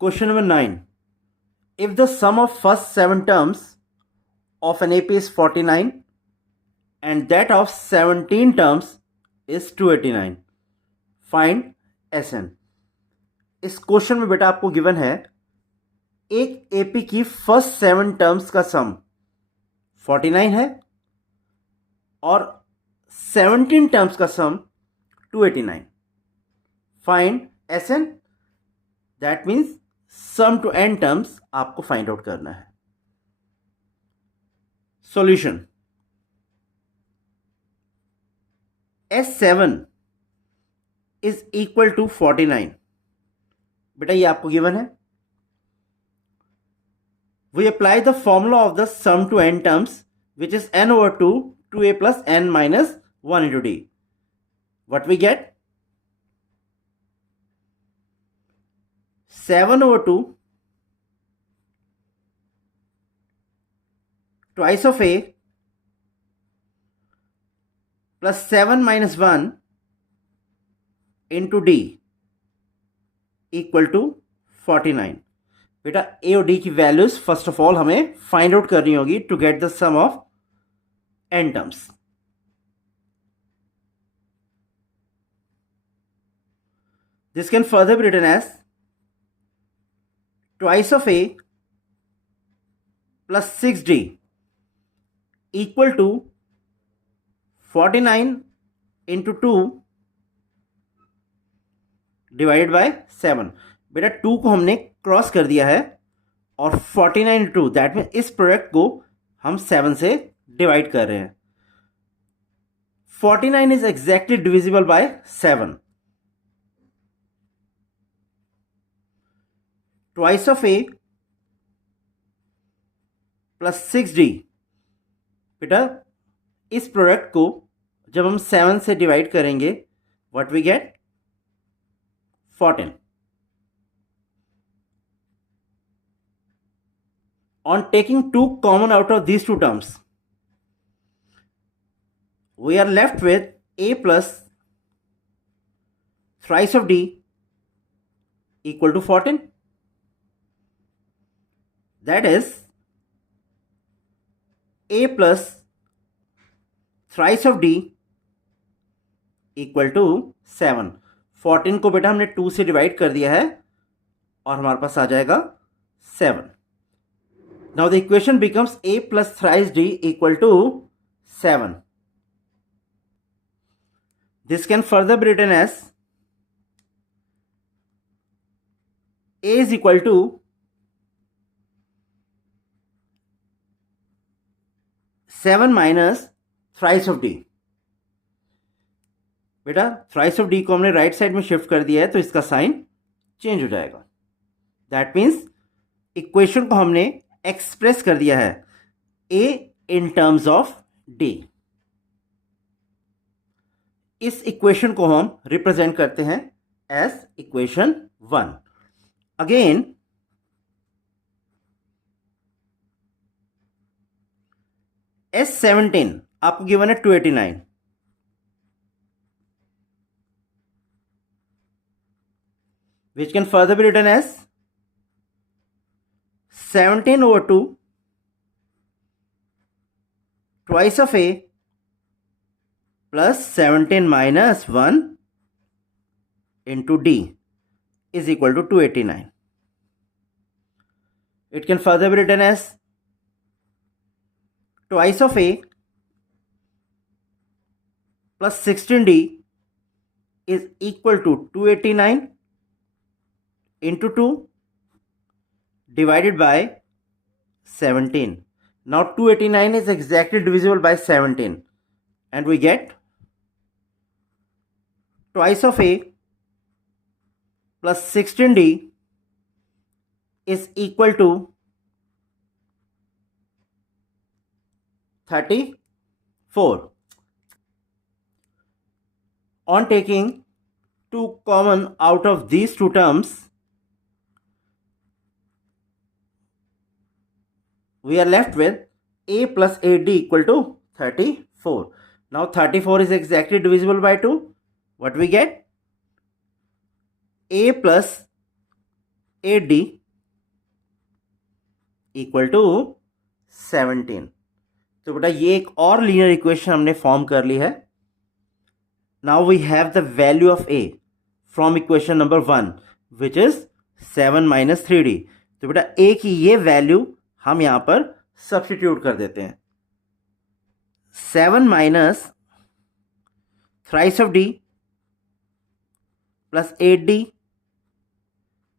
Question number 9. If the sum of first 7 terms of an AP is 49 and that of 17 terms is 289, find SN. इस question में बेटा आपको given है एक AP की first 7 terms का सम 49 है और 17 टर्म्स का sum 289. Find SN. That means sum to n terms आपको फाइंड आउट करना है. Solution. S7 is equal to 49. बेटा ये आपको गिवन है. We apply the formula of the sum to n terms which is n over 2 2a plus n minus 1 into d. What we get? 7 over 2 twice of a plus 7 minus 1 into d equal to 49. बेटा a और d की values first of all हमें find out करनी होगी to get the sum of n terms. This can further be written as twice of a plus 6d equal to 49 into 2 divided by 7. बेटा 2 को हमने cross कर दिया है और 49 into 2 दैट मीन इस प्रोडक्ट को हम 7 से डिवाइड कर रहे हैं. 49 is exactly divisible by 7. Twice of a plus 6d. बेटा इस प्रोडक्ट को जब हम 7 से डिवाइड करेंगे what we get 14. On taking 2 common out of these two terms, we are left with a plus thrice of d equal to 14. That is a plus thrice of d equal to 7. 14 को बेटा हमने 2 से divide कर दिया है और हमारे पास आ जाएगा 7. Now the equation becomes a plus thrice d equal to 7. This can further be written as a is equal to seven minus thrice of D. बेटा थ्राइस ऑफ डी को हमने राइट साइड में शिफ्ट कर दिया है तो इसका sign change हो जाएगा. दैट मीन्स इक्वेशन को हमने एक्सप्रेस कर दिया है a in terms of d. इस इक्वेशन को हम रिप्रेजेंट करते हैं एज इक्वेशन 1. अगेन S17 आपको गिवन है 289. which can further be written as 17 over 2 twice of a plus 17 minus 1 into d is equal to 289. It can further be written as twice of a plus 16d is equal to 289 into 2 divided by 17. Now 289 is exactly divisible by 17 and we get twice of a plus 16d is equal to 34. On taking 2 common out of these two terms, we are left with a plus 8d equal to 34. Now 34 is exactly divisible by 2. What we get? A plus 8d equal to 17। तो बेटा ये एक और linear equation हमने form कर ली है। Now we have the value of a from equation number 1 which is 7 minus 3d। तो बेटा a की ये वैल्यू हम यहां पर सब्स्टिट्यूट कर देते हैं। 7 minus thrice of d plus 8d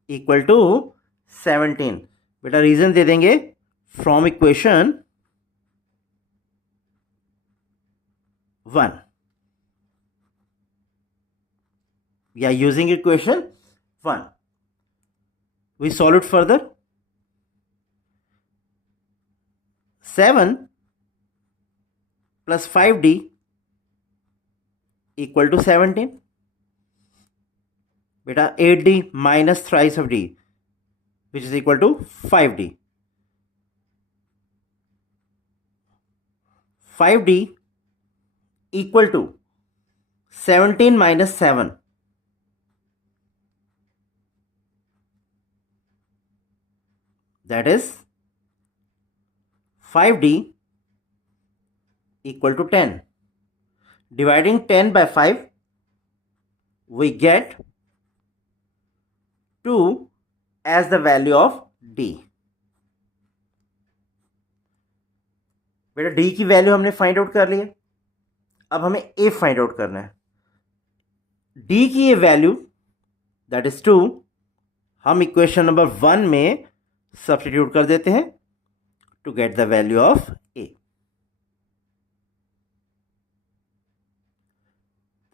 equal to 17। बेटा रीजन दे देंगे फ्रॉम इक्वेशन 1 या using equation 1 we solve it further। 7 plus 5d equal to 17। बेटा 8d minus thrice of d which is equal to 5d। 5d equal to 17 minus 7, that is 5d equal to 10। Dividing 10 by 5 we get 2 as the value of d। बेटा d की value हमने find out कर ली है, अब हमें a find out करना है। d की ये वैल्यू दैट इज 2 हम इक्वेशन नंबर 1 में सब्स्टिट्यूट कर देते हैं to get the value of a।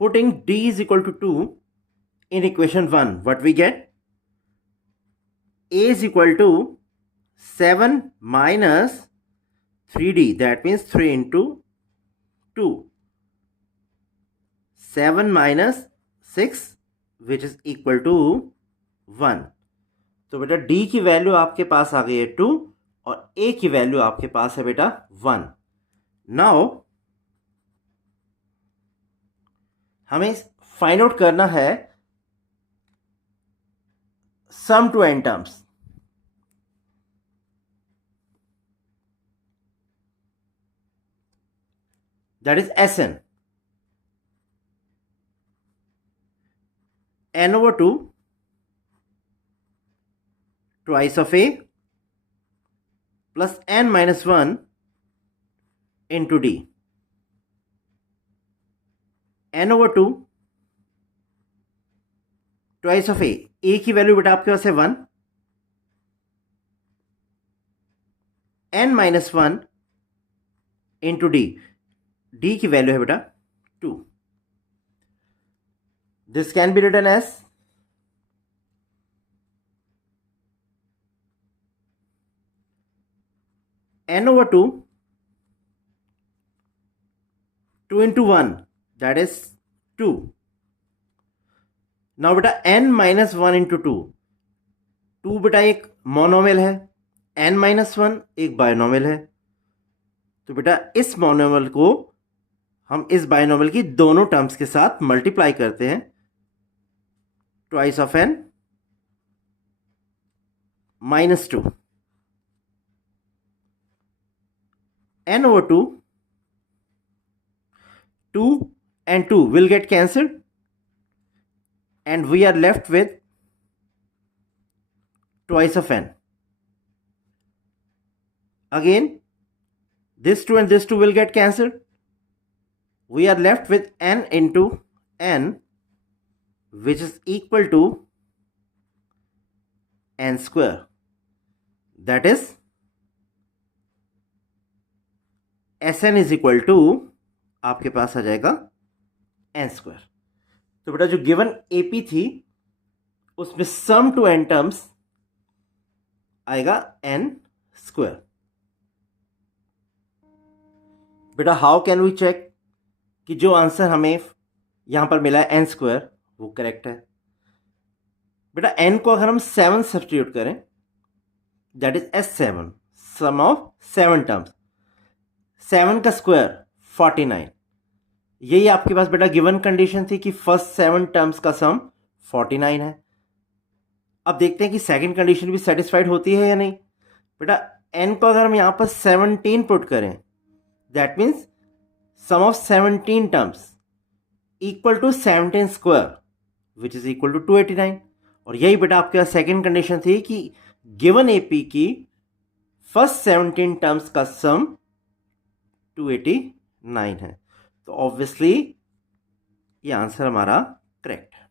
Putting d is equal to 2 in equation 1, what we get? a is equal to 7 minus 3d, that means 3 into 2, 7 minus 6 which is equal to 1। तो बेटा d की value आपके पास आ गई है 2 और a की value आपके पास है बेटा 1। नाउ हमें फाइंड आउट करना है sum to n terms. that is Sn, n over 2 twice of a plus n minus 1 into d, n over 2 twice of a की वैल्यू बेटा आपके पास है 1, n minus 1 into d, d की value है बेटा 2। This can be written as n over 2 2 into 1 that is 2। Now बेटा n minus 1 into 2, 2 बेटा एक मोनोमियल है, n माइनस 1 एक बायनोमियल है। तो बेटा इस मोनोमियल को हम इस बायनोमियल की दोनों टर्म्स के साथ मल्टीप्लाई करते हैं, twice of n minus 2, n over 2, 2 and 2 will get cancelled and we are left with twice of n। Again this 2 and this 2 will get cancelled, we are left with n into n which is equal to n square, that is Sn is equal to आपके पास आ जाएगा n square. तो बेटा जो given AP थी उसमें सम to n terms आएगा n square. बेटा how can we check कि जो आंसर हमें यहां पर मिला है n स्क्वायर वो करेक्ट है? बेटा n को अगर हम 7 सब्स्टिट्यूट करें that is S7, sum of 7 terms, 7 का स्क्वायर 49। यही आपके पास बेटा गिवन कंडीशन थी कि फर्स्ट 7 टर्म्स का सम 49 है। अब देखते हैं कि सेकंड कंडीशन भी सेटिस्फाइड होती है या नहीं। बेटा n को अगर हम यहाँ पर 17 पुट करें, that means sum of 17 terms equal to 17 square which is equal to 289। और यही बेटा आपके पास सेकंड कंडीशन थी कि गिवन एपी की फर्स्ट 17 टर्म्स का सम 289 है। तो ऑब्वियसली ये आंसर हमारा करेक्ट है।